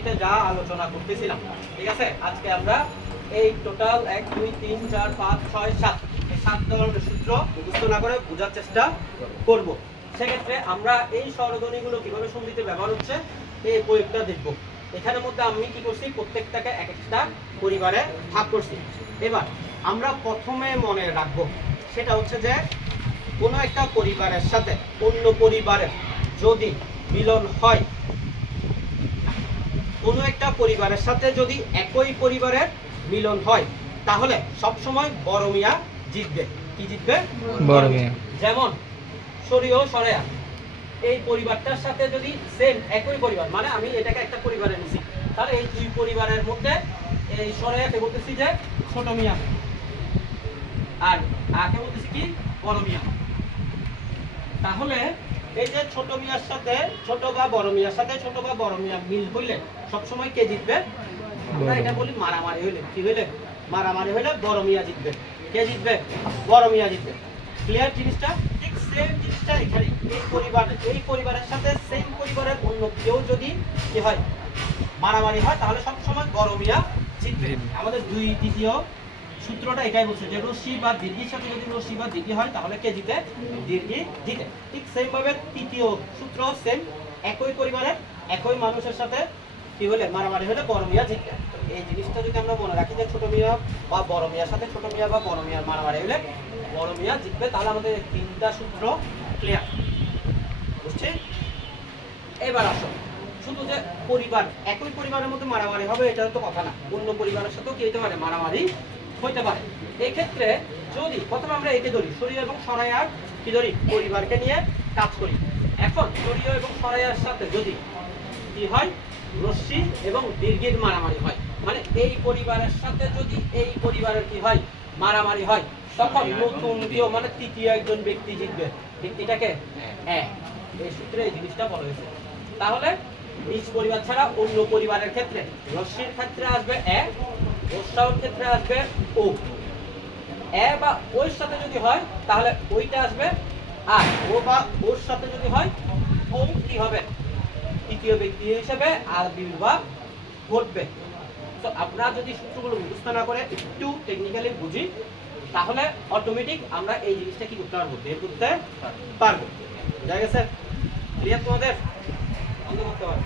ইংরেজিতে যা আলোচনা করতেছিলাম, ঠিক আছে, আজকে আমরা এই টোটাল 1 2 3 4 5 6 7 এই 7 ধরনের সূত্র মুখস্থ না করে বোঝার চেষ্টা করব। সেক্ষেত্রে আমরা এই স্বরধ্বনিগুলো কিভাবে সন্ধিতে ব্যবহার হচ্ছে এই প্রয়োগটা দেখব। এখানের মধ্যে আমি কি করছি, প্রত্যেকটাকে এক একটা পরিবারে ভাগ করছি। এবার আমরা প্রথমে মনে রাখবো সেটা হচ্ছে যে কোনো একটা পরিবারের সাথে অন্য পরিবারের যদি মিলন হয়, কোনো একটা পরিবারের সাথে যদি একই পরিবারের মিলন হয়, তাহলে সব সময় বড় মিয়া জিতবে। কি জিতবে? বড় মিয়া। যেমন সরিয় সরেয়া, এই পরিবারটার সাথে যদি সেম একই পরিবার, মানে আমি এটাকে একটা পরিবারে নিছি, তাহলে এই দুই পরিবারের মধ্যে এই সরেয়াকে বলতেছি যে ছোট মিয়া, আর আকে বলতেছি কি বড় মিয়া। তাহলে এই যে ছোট মিয়ার সাথে ছোট বা বড় মিয়ার সাথে ছোট বা বড় মিয়া মিল হইলে সবসময় কে জিতবে? আমরা এটা বলি মারামারি হইলে। কি হইলে? মারামারি হইলে বড় মিয়া জিতবে। কে জিতবে? বড় মিয়া জিতবে। ক্লিয়ার জিনিসটা? ঠিক সেম জিনিসটা এখানে এই পরিবারের সাথে সেম পরিবারের অন্য কেউ যদি কি হয়, মারামারি হয়, তাহলে সবসময় বড় মিয়া জিতবে। আমাদের দ্বিতীয় সূত্রটা এটাই বলছে যে রশ্মি বা দীর্ঘির সাথে যদি রশ্মি বা দীর্ঘি হয় তাহলে কে জিতে? দীর্ঘি জিতে। ঠিক সেম ভাবে তৃতীয় সূত্র সেম, একই পরিবারের একই মানুষের সাথে কি হলে মারামারি হলে বড় মিয়া জিতবে। এই জিনিসটা যদি আমরা মনে রাখি যে ছোট মিয়া বা বড় মিয়ার সাথে ছোট মিয়া বা বড় মিয়ার মারামারি হলে বড় মিয়া জিতবে, তাহলে আমাদের তিনটা সূত্র ক্লিয়ার। বুঝছি? এবার আসো, শুধু যে পরিবার একই পরিবারের মধ্যে মারামারি হবে এটা তো কথা না, অন্য পরিবারের সাথেও কি হতে পারে? মারামারি হইতে পারে। এই ক্ষেত্রে যদি প্রথমে আমরা একে ধরি, সরিয় এবং সরাইয়ার কি ধরি? পরিবারকে নিয়ে কাজ করি। এখন সরিয় এবং সরাইয়ার সাথে যদি কি হয়, রশ্মি এবং দীর্ঘির মারামারি হয়, মানে এই পরিবারের সাথে যদি এই পরিবারের কি হয়, মারামারি হয়, তখন নতুন কেউ মানে তৃতীয় একজন ব্যক্তি জিতবে। ব্যক্তিটাকে এই সূত্রে এই জিনিসটা বলা হয়েছে। তাহলে নিজ পরিবার ছাড়া অন্য পরিবারের ক্ষেত্রে রশ্মির ক্ষেত্রে আসবে এ, ওর ক্ষেত্রে আসবে ও। এ বা ওর সাথে যদি হয় তাহলে ওইটা আসবে, আর ও বা ওর সাথে যদি হয় ও কি হবে? তৃতীয় ব্যক্তি হিসেবে আবির্ভাব ঘটবে। তো আপনারা যদি সূত্রগুলো মুখস্থ না করে একটু টেকনিক্যালি বুঝি, তাহলে অটোমেটিক আমরা এই জিনিসটা কি করতে পারবো? বের করতে পারবো। বুঝা গেছে? ক্লিয়ার তোমাদের? বন্ধ করতে পারবো।